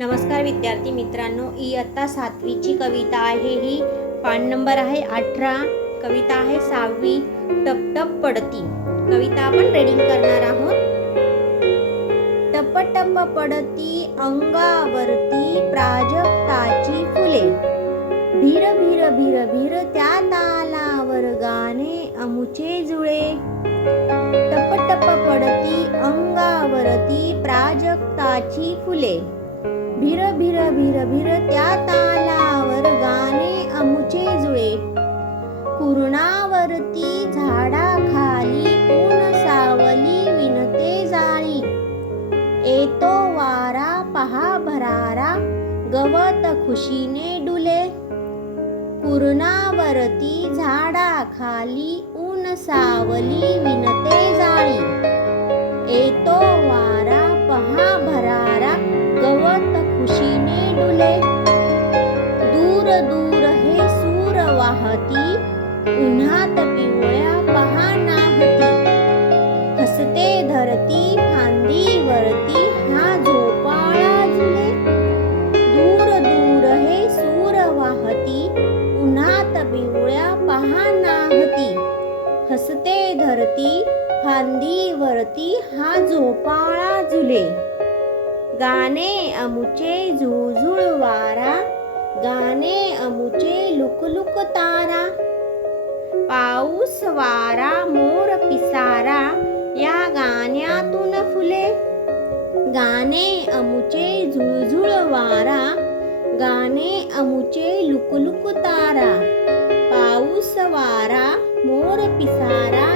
नमस्कार विद्यार्थी मित्रांनो, इयत्ता 7वीची कविता आहे. ही पान नंबर आहे 18. कविता आहे 6वी. टप टप पडती. कविता आपण रीडिंग करणार आहोत. टप टप पडती अंगावरती प्राजक्ताची फुले, भीर भीर भीर भीर त्या तालावर गाणे अमुचे जुळे. टप टप पडती अंगावरती प्राजक्ताची फुले, भीर भीर भीर भीर त्या तालावर गाणे अमुचे जुळे. कुरणावरती झाडाखाली ऊन सावली विणते जाळी, येतो वारा पहा भरारा गवत खुशीने डुले. कुरणावरती झाडाखाली ऊन सावली विणते जाळी, येतो वारा पहा भरारा गवत खुशीने डुले. दूर दूर हे सूर वाहती, उन्हात पिवळ्या पहा नाहती. हसते धरती फांदीवरती हा झोपाळा झुले. दूर दूर हे सूर वाहती, उन्हात पिवळ्या पहा नाहती. हसते धरती फांदीवरती हा झोपाळा झुले. गाणे अमुचे झुळझुळ वारा, गाणे अमुचे लुकलुक तारा. पाऊस वारा मोर पिसारा या गाण्यातून फुले. गाणे अमुचे झुळझुळ वारा, गाणे अमुचे लुकलुक तारा. पाऊस वारा मोर पिसारा